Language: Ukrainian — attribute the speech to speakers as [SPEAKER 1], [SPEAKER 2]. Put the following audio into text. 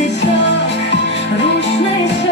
[SPEAKER 1] Ручный шаг, ручный.